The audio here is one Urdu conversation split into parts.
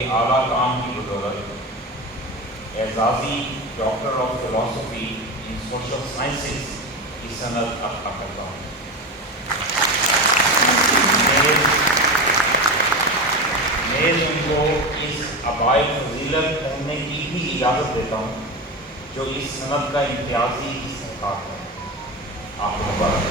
اعلیٰ کام کی بدولت اعزازی doctor of philosophy in social sciences کی سند عطا کرتا ہوں۔ نیز ان کو اس عبائے فضیلت پہننے کی بھی اجازت دیتا ہوں جو اس سند کا امتیازی استحقاق ہے۔ آپ کو مبارک۔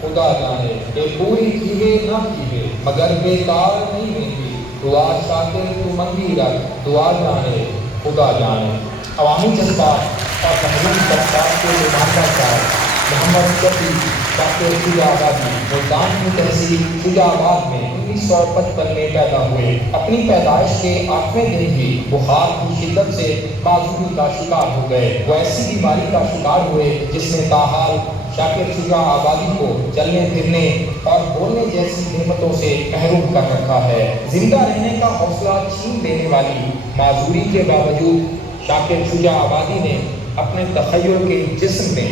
خدا جانے کہ پوری کیے نہ کیے مگر بیکار نہیں رہی، دعا شاکر تو منگی رکھ، دعا جانے خدا جانے۔ عوامی جذبات اور محروم طبقات کے نمائندہ صاحب محمد شفیع ڈاکٹر شجاع آبادی ملتان کی تحصیل شجاع آباد میں 1955 میں پیدا ہوئے۔ اپنی پیدائش کے 8ویں دن ہی بخار کی شدت سے معذوری کا شکار ہو گئے۔ وہ ایسی بیماری کا شکار ہوئے جس نے تاحال شاکر شجاع آبادی کو چلنے پھرنے اور بولنے جیسی نعمتوں سے محروم کر رکھا ہے۔ زندہ رہنے کا حوصلہ چھین لینے والی معذوری کے باوجود شاکر شجاع آبادی نے اپنے تخیل کے جسم میں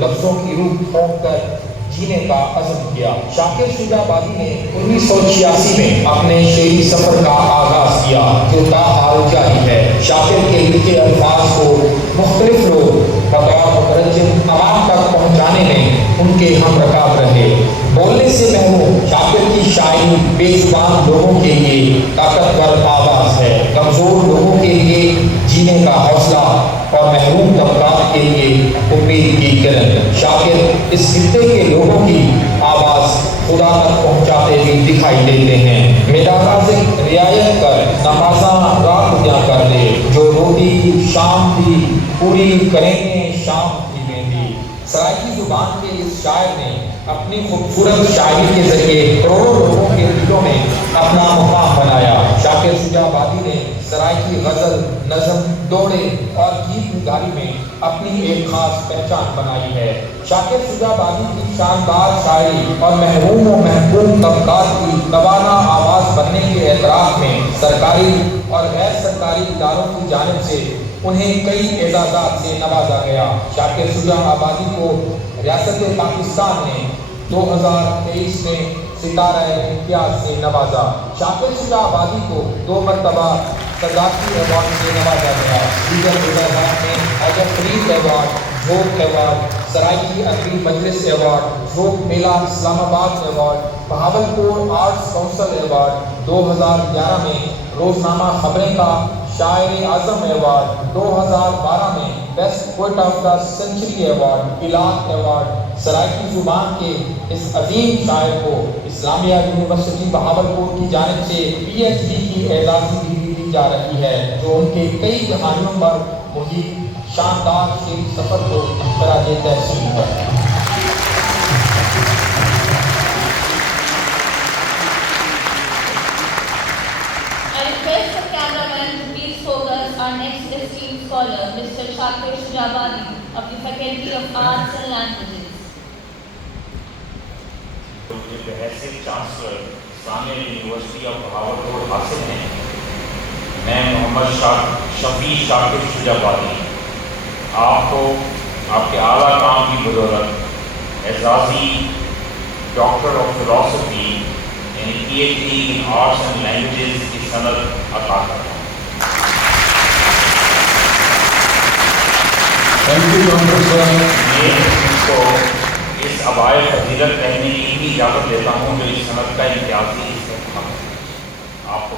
لفظوں کی روح پھونک کر جینے کا عزم کیا۔ شاکر شجاع آبادی نے 1986 میں اپنے شعری سفر کا آغاز کیا جو تاحال جاری ہے۔ شاکر کے لکھے الفاظ کو مختلف لوگ بطور مترجم عوام تک پہنچانے میں ان کے ہم رکاب رہے۔ بولنے سے محروم شاکر کی شاعری بے زبان لوگوں کے لیے طاقتور آواز ہے، کمزور لوگوں کے لیے جینے کا حوصلہ اور محروم طبقات کے لیے امید کی کرن۔ شاکر اس خطے کے لوگوں کی آواز خدا تک پہنچاتے ہوئے دکھائی دیتے ہیں۔ میرا رازق رعایت کر نمازاں رات جا کر دے، جو روٹی شام کی پوری کریں گے شام کی مہندی۔ سرائیکی زبان کے اس شاعر نے اپنی خوبصورت شاعری کے ذریعے کروڑوں لوگوں کے دلوں میں اپنا مقام بنایا۔ شاکر شجاع آبادی نے سرائیکی غزل، نظم، دوڑے اور گیت نگاری میں اپنی ایک خاص پہچان بنائی ہے۔ شاکر شجاع آبادی کی شاندار شاعری اور محروم و محکوم طبقات کی توانا آواز بننے کے اعتراف میں سرکاری اور غیر سرکاری اداروں کی جانب سے انہیں کئی اعزازات سے نوازا گیا۔ شاکر شجاع آبادی کو ریاست پاکستان نے 2023 میں ستارہ امتیاز سے نوازا۔ شاکر شجاع آبادی کو 2 مرتبہ صدارتی ایوارڈ سے نوازا گیا۔ دیگر اعزازات میں حیدر فرید ایوارڈ، جھوک ایوارڈ، سرائیکی ادبی مجلس ایوارڈ، جھوک میلہ اسلام آباد award, Bahawalpur arts council award, 2011 میں روزنامہ خبریں کا شاعر اعظم ایوارڈ، 2012 میں best poet of the century award, علاق ایوارڈ۔ سرائیکی زبان کے اس عظیم شاعر کو اسلامیہ یونیورسٹی بہاولپور کی جانب سے PhD کی اعزازی ڈگری دی جا رہی ہے جو ان کے کئی کہانیوں پر محیط شاندار شعری سفر کو خراج تحسین ہے۔ Our next esteemed scholar, Mr. Shakir Shujaa Abadi of the Faculty of Arts and Languages. بحیثیت chancellor Islamia university of Bahawalpur حاصل ہیں، میں محمد شفیع شاکر شجاع آبادی آپ کو آپ کے اعلیٰ کام کی بدولت اعزازی ڈاکٹر آف فلاسفی یعنی PhD in arts and languages کی سند عطا کرتا ہوں۔ میں ان کو اس عبائے فضیلت پہننے کی بھی اجازت دیتا ہوں جو اس سند کا امتیازی استحقاق ہے۔ آپ کو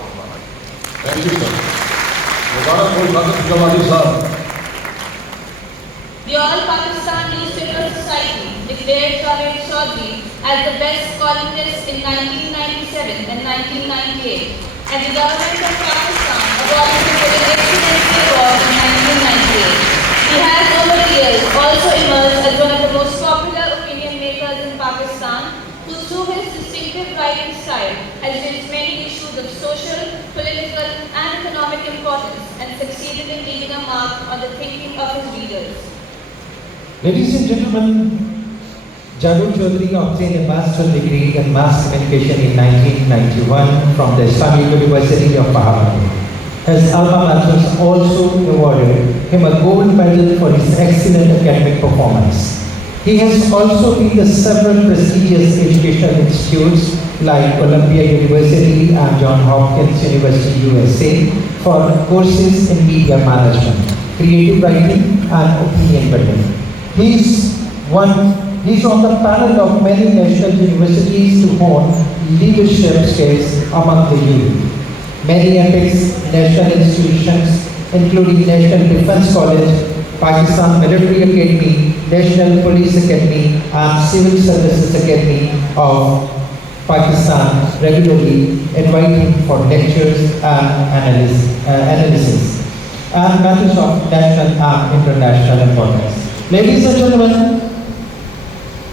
The All Pakistan Newspaper Society declared Javed Chaudhry as the best columnist in 1997 and 1998, and the government of Pakistan awarded him with an Excellency Award in 1998. He has over the years also emerged as one of the most popular opinion makers in Pakistan, who through his distinctive writing style has raised many issues of social, political and economic importance and succeeded in leaving a mark on the thinking of his readers. Ladies and gentlemen, Javed Chaudhry obtained a master's degree in mass communication in 1991 from the Islamic University of Bahrain. His alma mater also awarded him a gold medal for his excellent academic performance. He has also been to several prestigious educational institutes like Columbia University and Johns Hopkins University, USA, for courses in media management, creative writing, and opinion building. He's on the panel of many national universities to hone leadership skills among the youth. Many apex national institutions, including National Defence College, Pakistan Military Academy, National Police Academy, and Civil Services Academy of Pakistan, regularly invite him for lectures and analysis and matters of national and international importance. Ladies and gentlemen,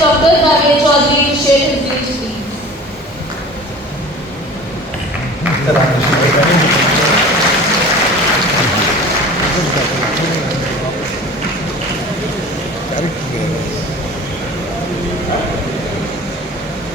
Dr. Javier Chaudhary to share his views, please.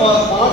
5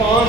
5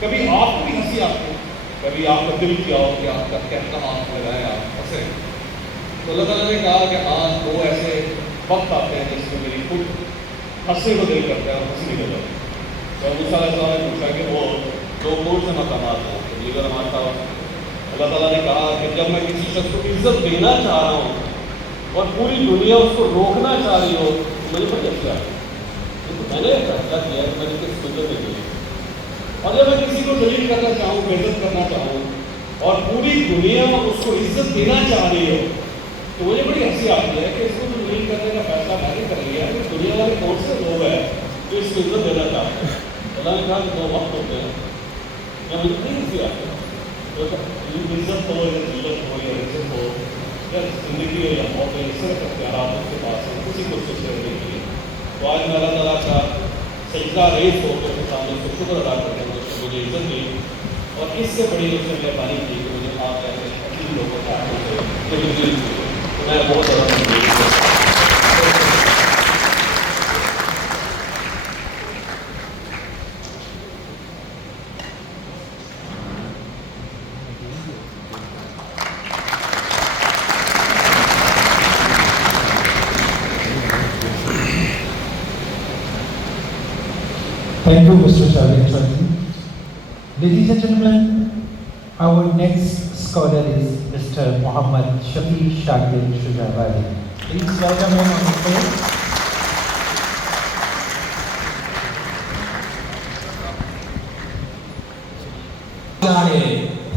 کبھی آپ کو بھی ہنسی آتی ہے، کبھی آپ کا دل کیا ہو کہ آپ کا کہتا ہاتھ لگائے آپ ہنسے. تو اللہ تعالیٰ نے کہا کہ ہاں 2 ایسے وقت آتے ہیں جس میں میری خود ہنسے کو دل کرتا ہے اور ہنسی نکل جاتی ہے. تو موسیٰ علیہ السلام نے پوچھا کہ وہ 2 کون سے مقامات ہیں. تو لیڈر ہمارا صاحب اللہ تعالیٰ نے کہا کہ جب میں کسی شخص کو عزت دینا چاہ رہا ہوں اور پوری دنیا اس کو روکنا چاہ رہی ہو تو مجھے بڑی اچھی آتی ہے. میں نے فیصلہ کیا ہے کہ میں نے کس سنت نہیں دی. اور جب میں کسی کو ذلیل کرنا چاہوں، بےعزت کرنا چاہوں اور پوری دنیا اس کو عزت دینا چاہ رہی ہو تو مجھے بڑی ہنسی آتی ہے کہ اس کو تو ذلیل کرنے کا فیصلہ میں نے کر لیا کہ دنیا والے کون سے لوگ ہیں جو اس کو عزت دینا چاہتے ہیں. اللہ نے کہا کہ 2 وقت ہوتے ہیں یا مجھے نہیں ہنسی آتی ہے. عزت ہو یا ذلت ہو یا عزت ہو یا زندگی ہو یا موت ہو، صرف اختیارات اس کے پاس ہیں، کسی کو اس کو چھیڑنے کے لیے. تو آج میں اللہ تعالیٰ کا سجدہ ریز ہو کر سامنے کو شکر ادا کرتے ہیں کہ مجھے عزت دی اور اس سے بڑی اس نے مہربانی کی کہ مجھے آپ جیسے عظیم لوگوں کے ہاتھوں سے میں بہت زیادہ Thank you, Mr. Javed Chaudhary. Ladies and gentlemen, our next scholar is Mr. Muhammad Shafi Shakir Shujawadi. Please welcome him on the stage. جانے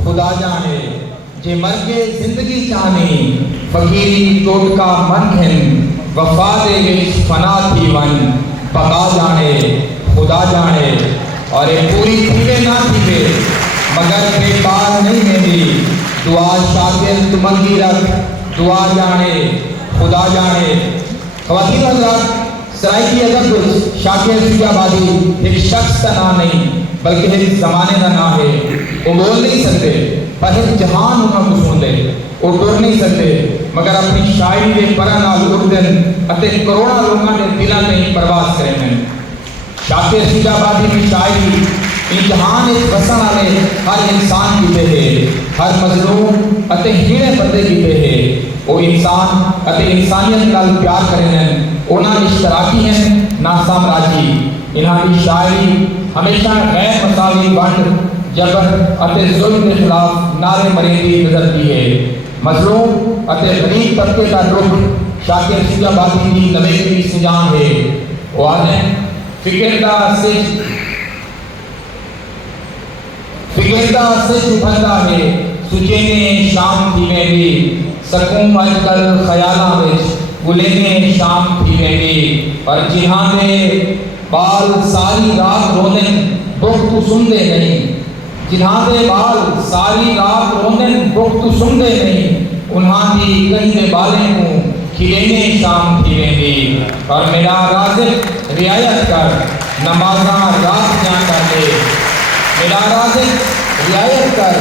خدا جانے جے مرگے زندگی چاہنی فقیری ٹوٹکا من گھن وفا دے وچ فنا تھی ون بقا جانے خدا جانے اور یہ پوری تھیوے نہ تھیوے مگر بیکار نہیں ویندی دعا شاگرد تو منگی رکھ دعا جانے خدا جانے. خواتین حضرات، سرائکی ادب وچ شاکر شجاعبادی ایک شخص کا نام نہیں بلکہ ایک زمانے کا نام ہے. وہ بول نہیں سکتے پر ایک جہان انہاں کو سن لے. وہ ٹر نہیں سکتے مگر اپنی شاعری کے پرا نال اڑدن اتے کروڑاں لوگاں دے دلاں تے پرواز کریں. شاکر شجاعبادی کی شاعری جہان ایک بسن والے ہر انسان کیتے ہیں، ہر مظلوم اتے ہیڑے بندے کیتے ہیں. وہ انسان اتے انسانیت نال پیار کریں ہیں، انہاں اشتراکی ہیں نہ سامراجی. انہاں کی شاعری ہمیشہ غیر مساوی ونڈ جبر اتے ظلم کے خلاف نعرے مریندی گزرتی ہے. مظلوم اتے غریب طبقے کا دکھ شاکر شجاعبادی کی نویسی سجان ہے. وہ آدھے فکر دا سچ بھندا ہے سچینے شام تھی ویندی سکون اج کل خیالاں وچ گلینے شام تھی ویندی. اور جہاں دے بال ساری رات روندن دکھ تو سندے نہیں، جہاں دے بال ساری رات روندن دکھ تو سندے نہیں، انہاں دی کہیں دے بالیں کو کھلینے شام تھی ویندی. اور میرا رازق رعایت کر نمازاں رات جاں کر دے، میرا رازق رعایت کر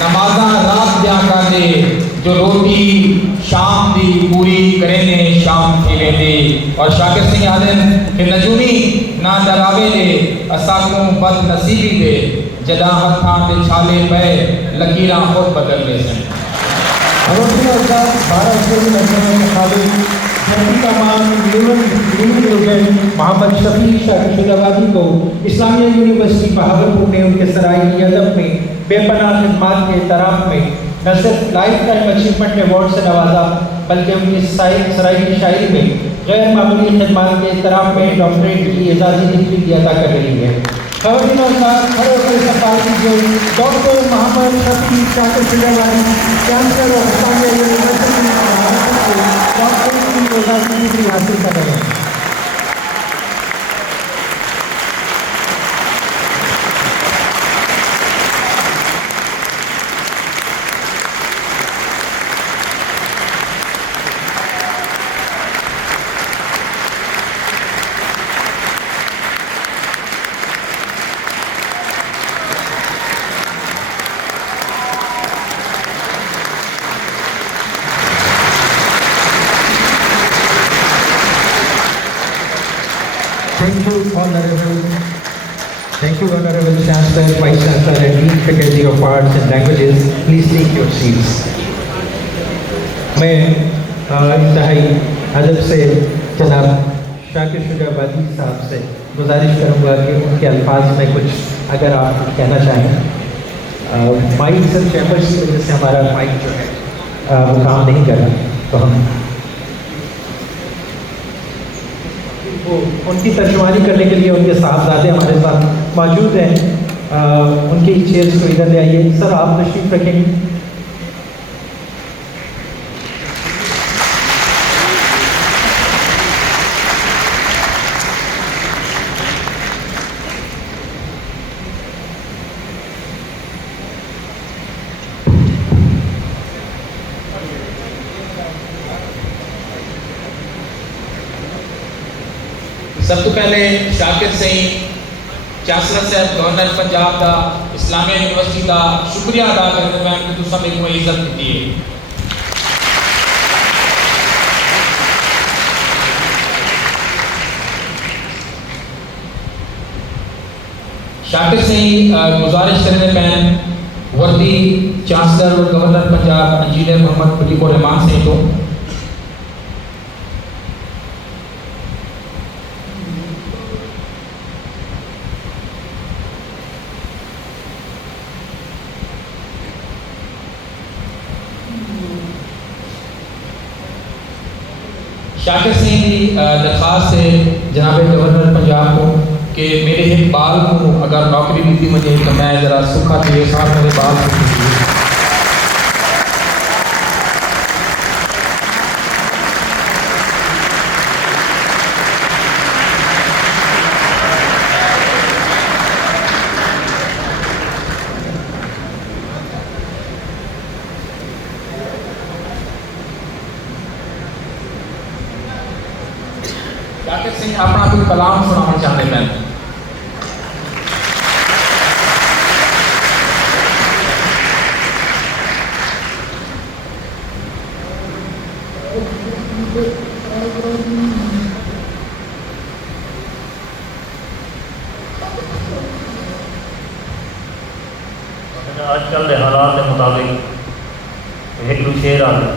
نمازاں رات جاں کر دے، جو روٹی شام دی پوری کرنے شام تھی ویندی. اور شاکر سنگھ آدن کہ نجومی نہ ڈراوے دے اساکوں بد نصیبی دے جداں ہتھاں تے چھالے پے لکیراں خود بدل دے سن. خواتین اور حضرات، 12 اسلامی مجموعے کے خالق جنتی کمان محمد شفیع شاکر شجاعبادی کو اسلامیہ یونیورسٹی بہاولپور نے ان کے سرائکی ادب میں بے پناہ خدمات کے اعتراف میں نہ صرف لائف ٹائم اچیومنٹ ایوارڈ سے نوازا بلکہ ان کی سرائکی شاعری میں غیر معمولی خدمات کے اعتراف میں ڈاکٹریٹ کی اعزازی ڈگری بھی عطا کر رہی ہے. خواتین اور حضرات، کھڑے ہو کر استقبال کیجیے doctor Muhammad Shafi Shakir Shujabadi, chancellor of Islamia university Bahawalpur سے ڈاکٹریٹ کی اعزازی ڈگری حاصل کر رہے ہیں. Thank you, Honorable Thank you, Honorable Chancellor, Vice Chancellor, and Dean Faculty of Arts and Languages. Please take your seats. میں انتہائی ادب سے جناب شاکر شجاع آبادی صاحب سے گزارش کروں گا کہ ان کے الفاظ میں کچھ اگر آپ کچھ کہنا چاہیں. مائک سر چیمبرس کی وجہ سے ہمارا مائک جو ہے وہ کام نہیں کر رہا، تو ہم ان کی ترجمانی کرنے کے لیے ان کے صاحبزادے ہمارے ساتھ موجود ہیں. ان کی چیئرز کو ادھر لے آئیے. سر آپ تشریف رکھیں. سب تو پہلے شاکر سہی چانسلر صاحب گورنر پنجاب کا اسلامیہ یونیورسٹی کا شکریہ ادا کرتے ہیں کہ تم ایک عزت دی ہے. شاکر سہی گزارش کرنے پہن وردی چانسلر اور گورنر پنجاب انجینئر محمد ملیک الرحمان سے تو شاکر سہی کی درخواست ہے جناب گورنر پنجاب کو کہ میرے ایک بال کو اگر نوکری ملتی مجھے تو میں ذرا سکھا کے ساتھ میرے بال کو دیجیے. شاکر سہی اپنا کوئی کلام سنانا چاہتے ہیں. آج کل کے حالات کے مطابق ایک دو شعر آ گئے.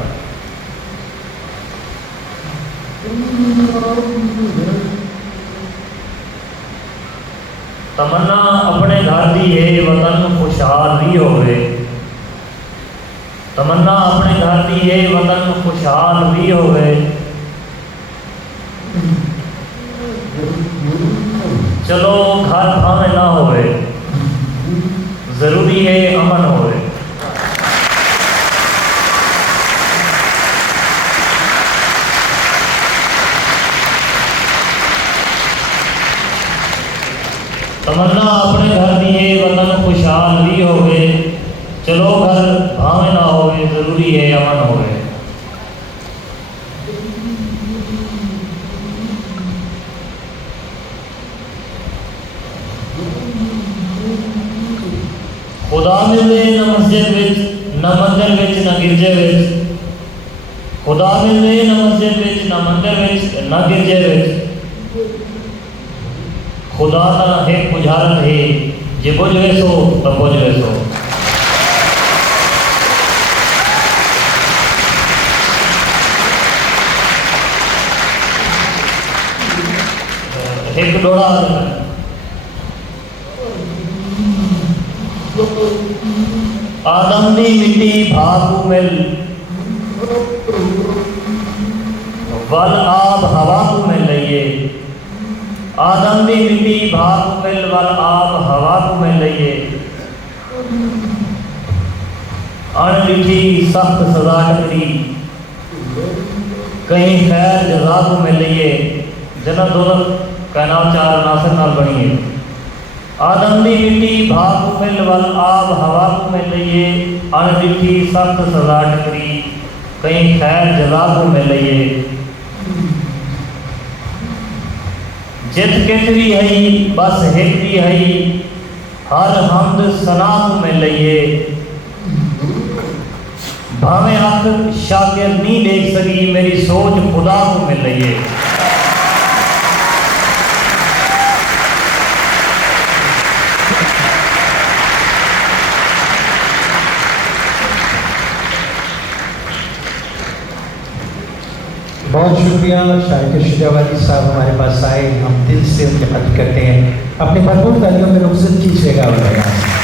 تمنا اپنے گھر دی ہے وطن خوشحال بھی ہوئے. تمنا اپنے گھر دی ہے وطن خوشحال بھی ہوئے. چلو گھر بھاوے نہ ہوئے ضروری ہے امن ہوئے. تمنا اپنے گھر دی ہے وطن خوشحال بھی ہوئے. چلو گھر بھاوے نہ ہوئے ضروری ہے امن ہوئے. خدا ملے نہ مسجد وچ نہ مندر وچ نہ گرجے وچ. خدا ملے نہ مسجد وچ نہ مندر وچ نہ گرجے وچ. خدا نہ ہے بجھارت ہے جے بجھ ویسو تو بجھ ویسو. ایک ڈوڑا آدم دی مٹی بھاکو مل ول آب ہوا کو مل لئیے. آدم دی مٹی بھاکو مل ول آب ہوا کو مل لئیے. ان لکھی سخت سزا ٹکری کہیں خیر جزا کو مل لئیے. جنت دولت کائنات چار عناصر نال بنی ہے. آدم دی مٹی بھاکو مل ول آب ہوا کو مل لئیے. ان لکھی سخت سزا ٹکری کہیں خیر جزا کو مل لئیے. جت کت بھی ہے بس ہک بھی ہے ہر حمد ثنا کو مل لئیے. بھاویں حق شاکر نہیں دیکھ سکی میری سوچ خدا کو مل رہی ہے. بہت شکریہ شاہد شجاوادی صاحب ہمارے پاس آئے، ہم دل سے ان کی قدر کرتے ہیں. اپنے بھرپور تالیوں میں رخصت کیجیے گا.